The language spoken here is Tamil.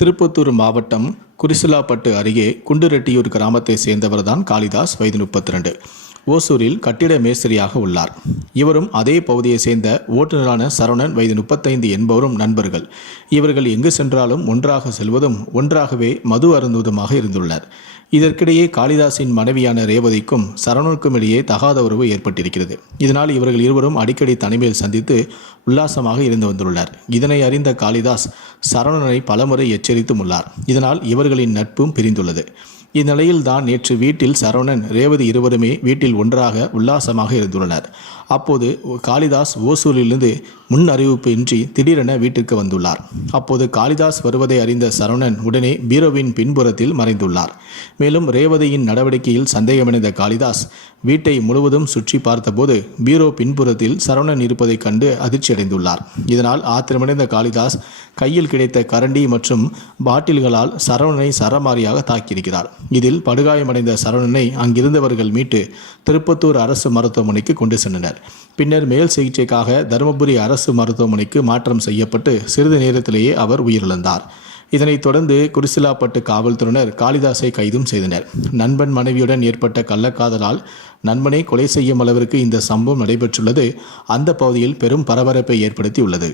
திருப்பத்தூர் மாவட்டம் குரிசிலாப்பட்டு அருகே குண்டுரெட்டியூர் கிராமத்தை சேர்ந்தவர்தான் காளிதாஸ் வயது முப்பத்தி ரெண்டு ஓசூரில் கட்டிட மேஸ்திரியாக உள்ளார். இவரும் அதே பகுதியை சேர்ந்த ஓட்டுநரான சரவணன் வயது முப்பத்தைந்து என்பவரும் நண்பர்கள். இவர்கள் எங்கு சென்றாலும் ஒன்றாக செல்வதும் ஒன்றாகவே மது அருந்துவதுமாக இருந்துள்ளனர். இதற்கிடையே காளிதாசின் மனைவியான ரேவதிக்கும் சரவணனுக்கும் இடையே தகாத உறவு ஏற்பட்டிருக்கிறது. இதனால் இவர்கள் இருவரும் அடிக்கடி தனிமையில் சந்தித்து உல்லாசமாக இருந்து வந்துள்ளனர். இதனை அறிந்த காளிதாஸ் சரவணனை பலமுறை எச்சரித்தும் உள்ளார். இதனால் இவர்களின் நட்பும் பிரிந்துள்ளது. இந்நிலையில் தான் நேற்று வீட்டில் சரவணன் ரேவதி இருவருமே வீட்டில் ஒன்றாக உல்லாசமாக இருந்துள்ளனர். அப்போது காளிதாஸ் ஓசூரிலிருந்து முன் அறிவிப்பு இன்றி திடீரென வீட்டிற்கு வந்துள்ளார். அப்போது காளிதாஸ் வருவதை அறிந்த சரவணன் உடனே பீரோவின் பின்புறத்தில் மறைந்துள்ளார். மேலும் ரேவதியின் நடவடிக்கையில் சந்தேகமடைந்த காளிதாஸ் வீட்டை முழுவதும் சுற்றி பார்த்தபோது பீரோ பின்புறத்தில் சரவணன் இருப்பதைக் கண்டு அதிர்ச்சியடைந்துள்ளார். இதனால் ஆத்திரமடைந்த காளிதாஸ் கையில் கிடைத்த கரண்டி மற்றும் பாட்டில்களால் சரவணனை சரமாரியாக தாக்கியிருக்கிறார். இதில் படுகாயமடைந்த சரவணனை அங்கிருந்தவர்கள் மீட்டு திருப்பத்தூர் அரசு மருத்துவமனைக்கு கொண்டு சென்றனர். பின்னர் மேல் சிகிச்சைக்காக தருமபுரி அரசு மருத்துவமனைக்கு மாற்றம் செய்யப்பட்டு சிறிது நேரத்திலேயே அவர் உயிரிழந்தார். இதனைத் தொடர்ந்து குரிசிலாப்பட்டு காவல்துறையினர் காளிதாசை கைதும் செய்தனர். நண்பன் மனைவியுடன் ஏற்பட்ட கள்ளக்காதலால் நண்பனை கொலை செய்யும் அளவிற்கு இந்த சம்பவம் நடைபெற்றுள்ளது. அந்த பகுதியில் பெரும் பரபரப்பை ஏற்படுத்தியுள்ளது.